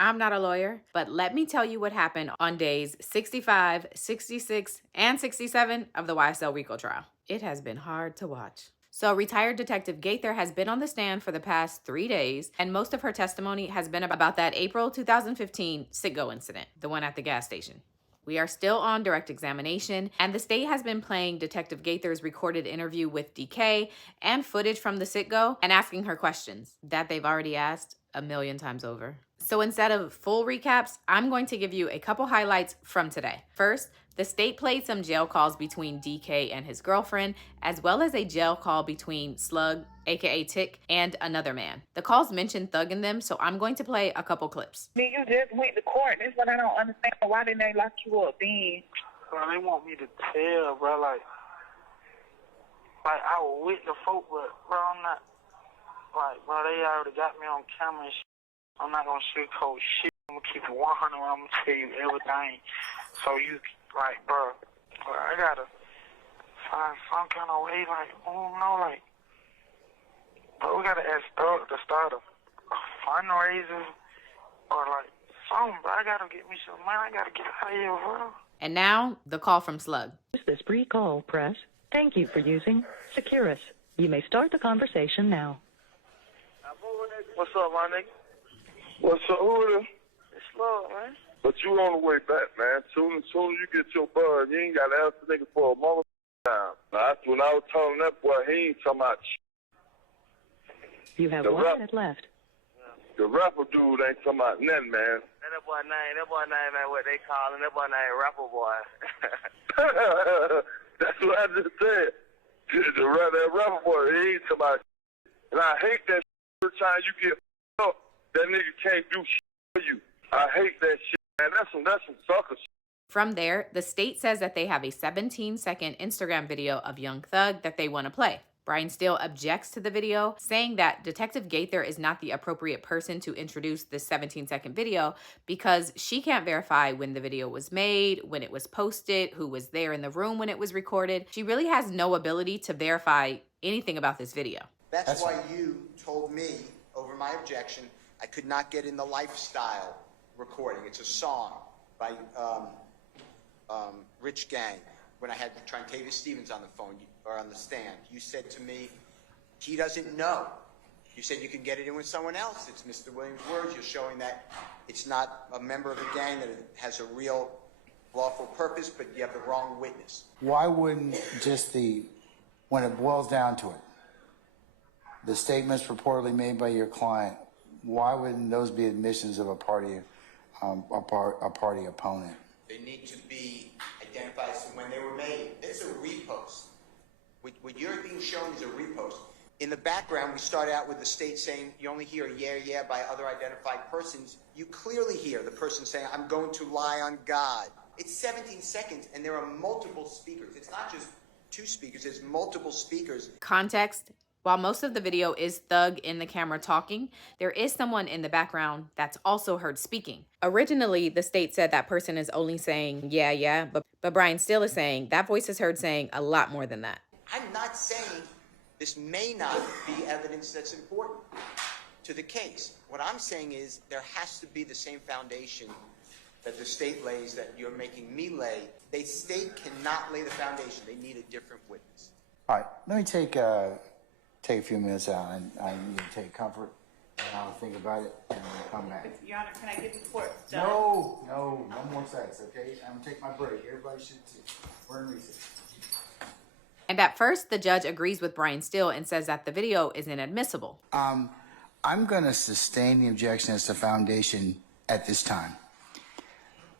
I'm not a lawyer, but let me tell you what happened on days 65, 66, and 67 of the YSL Rico trial. It has been hard to watch. So retired Detective Gaither has been on the stand for the past 3 days, and most of her testimony has been about that April 2015 Citgo incident, the one at the gas station. We are still on direct examination, and the state has been playing Detective Gaither's recorded interview with DK and footage from the Citgo and asking her questions that they've already asked a million times over. So instead of full recaps, I'm going to give you a couple highlights from today. First, the state played some jail calls between DK and his girlfriend, as well as a jail call between Slug, aka Tick, and another man. The calls mentioned Thug in them, so I'm going to play a couple clips. Then you just went to court. That's what I don't understand. Why didn't they lock you up then? Bro, they want me to tell, bro, like I was with the folk, but, bro, I'm not, like, bro, they already got me on camera and shit. I'm not gonna sugarcoat shit. I'm gonna keep it 100. I'm gonna tell you everything. So you, like, bro, I gotta find some kind of way, like, I don't know, like, bro, we gotta ask Thug to start a fundraiser or, like, something, bro. I gotta get me some money. I gotta get out of here, bro. And now, the call from Slug. This brief call, press. Thank you for using Securus. You may start the conversation now. What's up, my nigga? What's up, who it is? It's Slug, man. But you on the way back, man. Soon as you get your buzz, you ain't got to ask the nigga for a mother time. Now, when I was telling that boy, he ain't talking about shit. You have 1 minute left. The rapper dude ain't talking about nothing, man. That boy name ain't what they call him. That boy name Rapper Boy. That's what I just said. That rapper boy, he ain't talking about shit. And I hate that shit. Every time you get up, that nigga can't do shit for you. I hate that shit, man. That's some sucker shit. From there, the state says that they have a 17-second Instagram video of Young Thug that they want to play. Brian Steele objects to the video, saying that Detective Gaither is not the appropriate person to introduce this 17-second video because she can't verify when the video was made, when it was posted, who was there in the room when it was recorded. She really has no ability to verify anything about this video. That's why you told me, over my objection, I could not get in the lifestyle recording. It's a song by Rich Gang. When I had Trentavious Stevens on the phone or on the stand, you said to me, he doesn't know. You said you can get it in with someone else. It's Mr. Williams' words. You're showing that it's not a member of a gang, that it has a real lawful purpose, but you have the wrong witness. Why wouldn't just when it boils down to it, the statements purportedly made by your client, why wouldn't those be admissions of a party opponent? They need to be identified as to when they were made. It's a repost. What you're being shown is a repost. In the background, we start out with the state saying you only hear yeah by other identified persons. You clearly hear the person saying, I'm going to lie on God. It's 17 seconds, and there are multiple speakers. It's not just two speakers, there's multiple speakers. Context. While most of the video is Thug in the camera talking, there is someone in the background that's also heard speaking. Originally, the state said that person is only saying yeah, but Brian Steele is saying that voice is heard saying a lot more than that. I'm not saying this may not be evidence that's important to the case. What I'm saying is there has to be the same foundation that the state lays that you're making me lay. The state cannot lay the foundation. They need a different witness. All right, let me take a few minutes out, and I need to take comfort, and I'll think about it, and we'll come back. Your Honor, can I get the court done? No more seconds, okay? I'm gonna take my break. Everybody should too. We're in recess. And at first, the judge agrees with Brian Steele and says that the video is inadmissible. I'm gonna sustain the objection as to foundation at this time.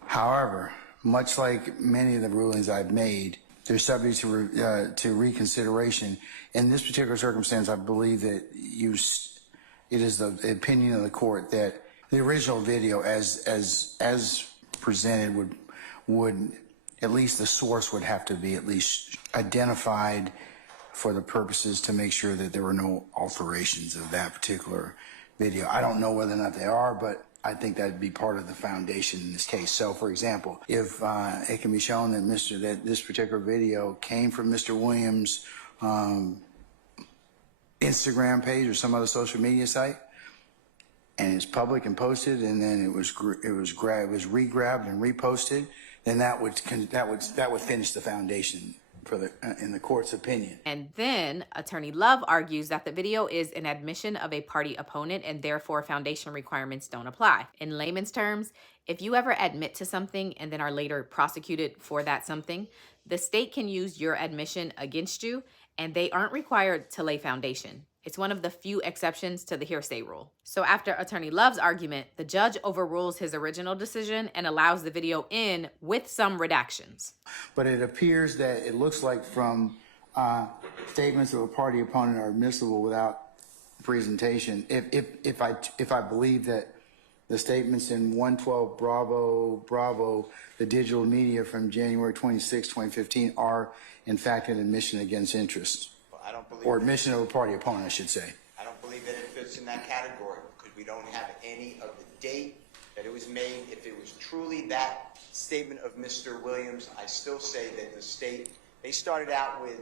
However, much like many of the rulings I've made, they're subject to reconsideration. In this particular circumstance, I believe that it is the opinion of the court that the original video, as presented, would at least the source would have to be at least identified for the purposes to make sure that there were no alterations of that particular video. I don't know whether or not they are, but I think that'd be part of the foundation in this case. So, for example, if it can be shown that this particular video came from Mr. Williams' Instagram page or some other social media site, and it's public and posted, and then it was re-grabbed and reposted, then that would finish the foundation for the in the court's opinion. And then Attorney Love argues that the video is an admission of a party opponent and therefore foundation requirements don't apply. In layman's terms, if you ever admit to something and then are later prosecuted for that something, the state can use your admission against you and they aren't required to lay foundation. It's one of the few exceptions to the hearsay rule. So after Attorney Love's argument, the judge overrules his original decision and allows the video in with some redactions. But it appears that it looks like from statements of a party opponent are admissible without presentation. If I believe that the statements in 112 Bravo, the digital media from January 26, 2015 are in fact an admission against interest. I don't believe or admission of a party opponent, I should say. I don't believe that it fits in that category because we don't have any of the date that it was made. If it was truly that statement of Mr. Williams, I still say that the state, they started out with,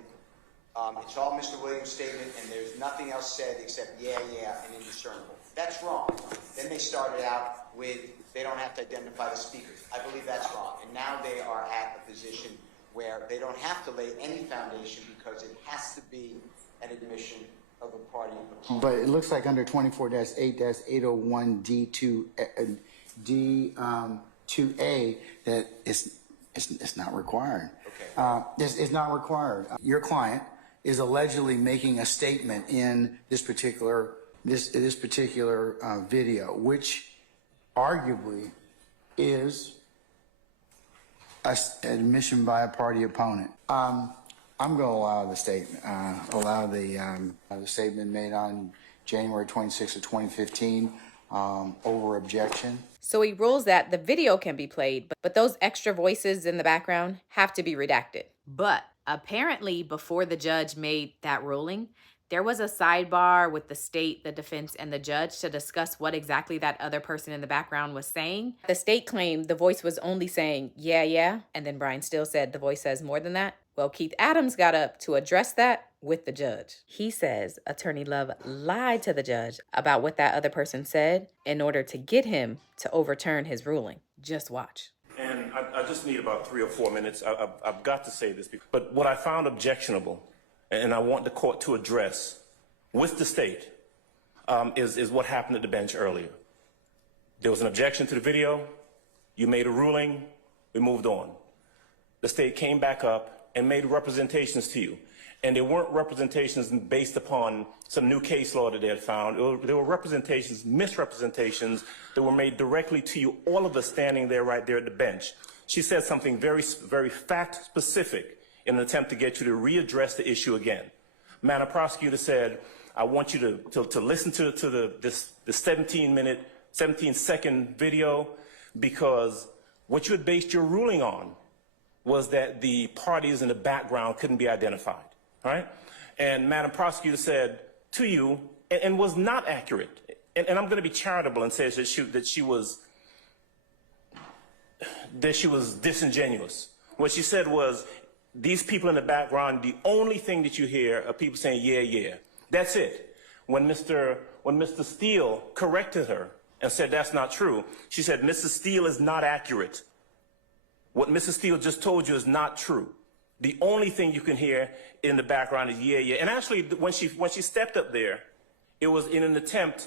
it's all Mr. Williams' statement and there's nothing else said except yeah, and indiscernible. That's wrong. Then they started out with, they don't have to identify the speakers. I believe that's wrong. And now they are at a position where they don't have to lay any foundation because it has to be an admission of a party opponent. But it looks like under 24-8-801 D2A that it's not required. Okay. It's not required. Your client is allegedly making a statement in this particular video, which arguably is admission by a party opponent. I'm going to allow the statement, the statement made on January 26th of 2015 over objection. So he rules that the video can be played, but those extra voices in the background have to be redacted. But apparently before the judge made that ruling, there was a sidebar with the state, the defense, and the judge to discuss what exactly that other person in the background was saying. The state claimed the voice was only saying, yeah, and then Brian Steele said the voice says more than that. Well, Keith Adams got up to address that with the judge. He says Attorney Love lied to the judge about what that other person said in order to get him to overturn his ruling. Just watch. And I just need about 3 or 4 minutes. I've got to say this, but what I found objectionable, and I want the court to address with the state, is what happened at the bench earlier. There was an objection to the video. You made a ruling. We moved on. The state came back up and made representations to you. And they weren't representations based upon some new case law that they had found. There were representations, misrepresentations that were made directly to you, all of us standing there right there at the bench. She said something very, very fact specific in an attempt to get you to readdress the issue again. Madam Prosecutor said, I want you to listen to the 17-second video because what you had based your ruling on was that the parties in the background couldn't be identified, all right? And Madam Prosecutor said to you, and was not accurate, and I'm gonna be charitable and say that she was disingenuous. What she said was, these people in the background, the only thing that you hear are people saying, yeah. That's it. When Mr. Steele corrected her and said that's not true, she said, Mrs. Steele is not accurate. What Mrs. Steele just told you is not true. The only thing you can hear in the background is yeah. And actually, when she stepped up there, it was in an attempt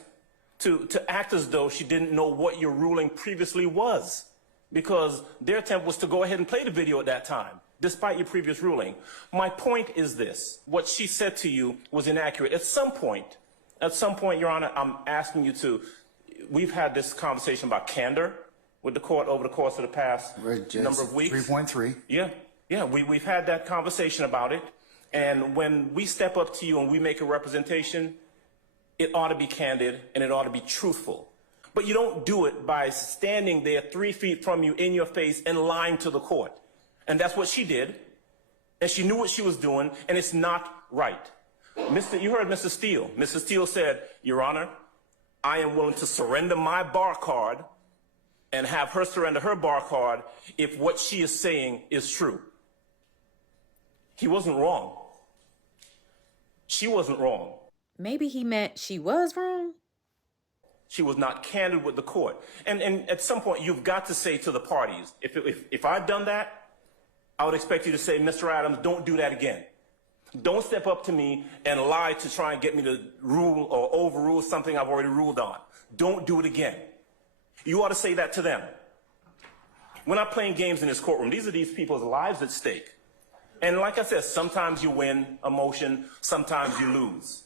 to act as though she didn't know what your ruling previously was, because their attempt was to go ahead and play the video at that time, despite your previous ruling. My point is this. What she said to you was inaccurate. At some point, Your Honor, I'm asking you to, we've had this conversation about candor with the court over the course of the past number of weeks. 3.3. Yeah, we've had that conversation about it. And when we step up to you and we make a representation, it ought to be candid and it ought to be truthful. But you don't do it by standing there 3 feet from you in your face and lying to the court. And that's what she did. And she knew what she was doing, and it's not right. You heard Mr. Steele. Mr. Steele said, Your Honor, I am willing to surrender my bar card and have her surrender her bar card if what she is saying is true. He wasn't wrong. She wasn't wrong. Maybe he meant she was wrong? She was not candid with the court. And at some point, you've got to say to the parties, if I've done that, I would expect you to say, Mr. Adams, don't do that again. Don't step up to me and lie to try and get me to rule or overrule something I've already ruled on. Don't do it again. You ought to say that to them. We're not playing games in this courtroom. These are these people's lives at stake. And like I said, sometimes you win a motion, sometimes you lose.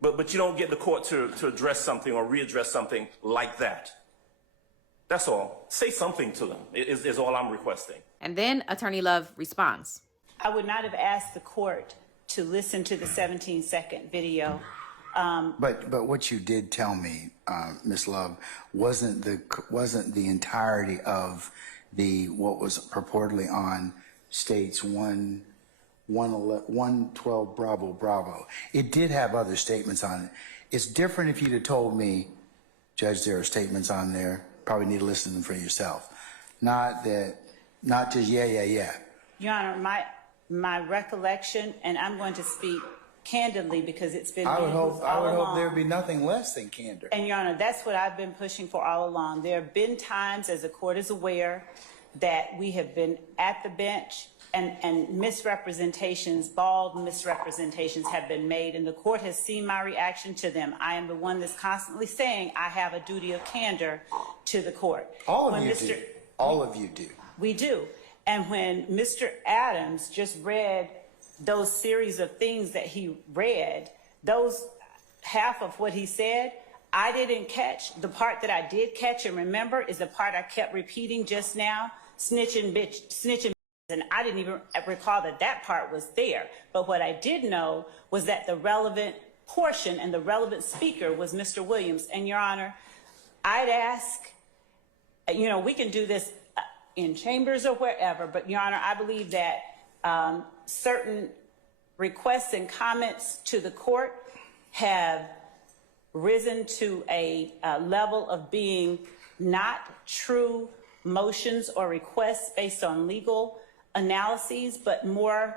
But you don't get the court to address something or readdress something like that. That's all. Say something to them is all I'm requesting. And then Attorney Love responds. I would not have asked the court to listen to the 17-second video. But what you did tell me, Ms. Love, wasn't the entirety of what was purportedly on states 112 Bravo. It did have other statements on it. It's different if you'd have told me, Judge, there are statements on there. Probably need to listen to them for yourself. Not just yeah. Your Honor, my recollection, and I'm going to speak candidly because it's been I would hope along. there would be nothing less than candor. And Your Honor, that's what I've been pushing for all along. There have been times, as the court is aware, that we have been at the bench and misrepresentations, bald misrepresentations have been made, and the court has seen my reaction to them. I am the one that's constantly saying I have a duty of candor to the court. All of you do. All of you do. We do. And when Mr. Adams just read those series of things that he read, those half of what he said, I didn't catch. The part that I did catch and remember is the part I kept repeating just now, snitching bitch, snitching. And I didn't even recall that part was there. But what I did know was that the relevant portion and the relevant speaker was Mr. Williams. And Your Honor, I'd ask, we can do this in chambers or wherever, but Your Honor, I believe that certain requests and comments to the court have risen to a level of being not true motions or requests based on legal analyses, but more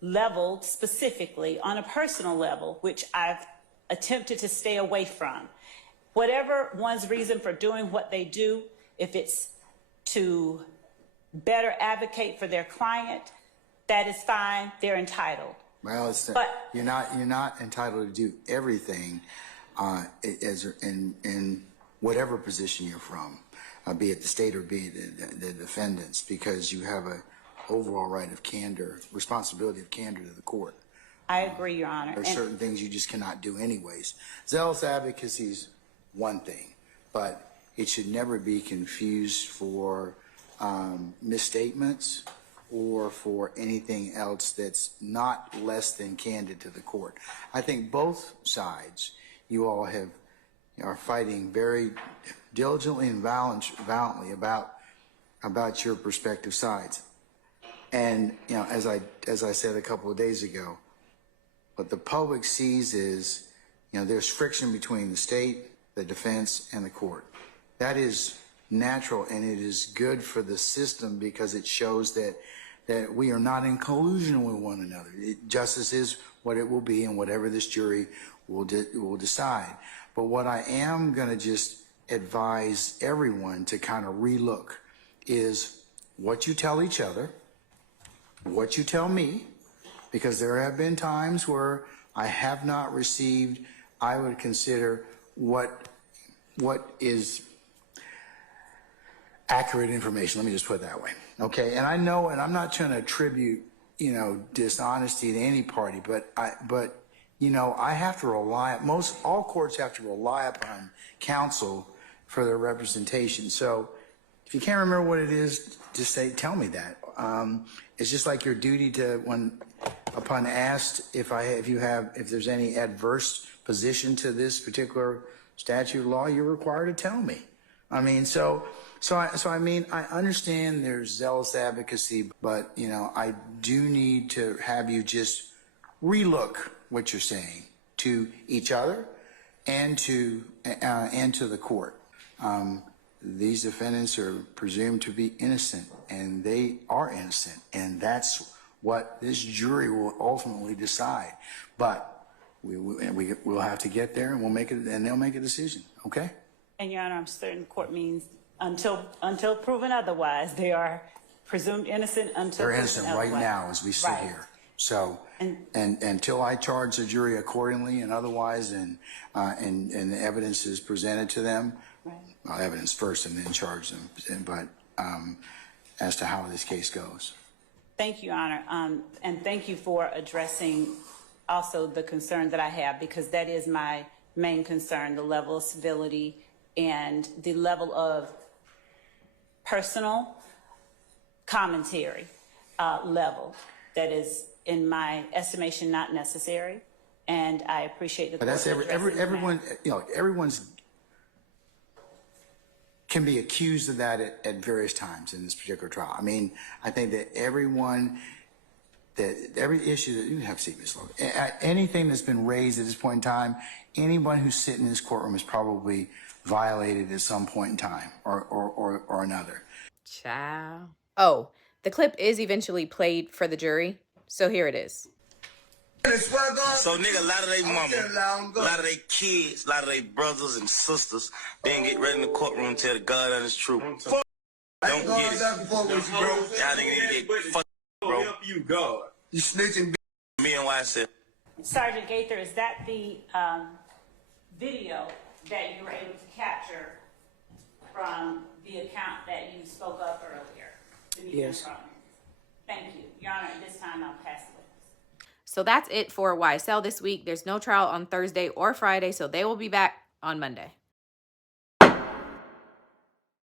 leveled specifically on a personal level, which I've attempted to stay away from. Whatever one's reason for doing what they do, if it's to better advocate for their client, that is fine, they're entitled. Well, you're not entitled to do everything in whatever position you're from, be it the state or be it the defendants, because you have a overall right of candor, responsibility of candor to the court. I agree, Your Honor. There are certain things you just cannot do anyways. Zealous advocacy is one thing, but it should never be confused for misstatements or for anything else that's not less than candid to the court. I think both sides, you all are fighting very diligently and valiantly about your respective sides. And as I said a couple of days ago, what the public sees is there's friction between the state, the defense, and the court. That is natural, and it is good for the system because it shows that we are not in collusion with one another. Justice is what it will be, and whatever this jury will decide. But what I am going to just advise everyone to kind of relook is what you tell each other, what you tell me, because there have been times where I have not received, I would consider what is accurate information. Let me just put it that way. Okay. And I know, and I'm not trying to attribute, dishonesty to any party, but I have to rely, all courts have to rely upon counsel for their representation. So if you can't remember what it is, just tell me that. It's just like your duty to, upon asked if there's any adverse position to this particular statute of law, you're required to tell me. I mean, I understand there's zealous advocacy, but I do need to have you just relook what you're saying to each other and to the court. These defendants are presumed to be innocent, and they are innocent, and that's what this jury will ultimately decide. But We'll have to get there, and we'll make it, and they'll make a decision. Okay. And Your Honor, I'm certain the court means until proven otherwise, they are presumed innocent until They're innocent right now as we sit here. So, and until I charge the jury accordingly and otherwise, and the evidence is presented to them, well, evidence first and then charge them. But as to how this case goes. Thank you, Your Honor, and thank you for addressing also the concern that I have, because that is my main concern: the level of civility and the level of personal commentary level that is, in my estimation, not necessary. And I appreciate the. But that's everyone. You know, everyone's can be accused of that at various times in this particular trial. I mean, I think that every issue that you have to see, Ms. Logan, anything that's been raised at this point in time, anyone who's sitting in this courtroom is probably violated at some point in time or another. Ciao. Oh, the clip is eventually played for the jury, so here it is. So, nigga, a lot of they mama, a lot of they kids, a lot of they brothers and sisters didn't get ready in the courtroom and tell the God honest truth. Don't get it. Y'all nigga need to get fucked, bro. You, God. You snitching. Me and YSL. Sergeant Gaither, is that the video that you were able to capture from the account that you spoke of earlier? Yes. Thank you. Your Honor, at this time, I'll pass the witness. So that's it for YSL this week. There's no trial on Thursday or Friday, so they will be back on Monday.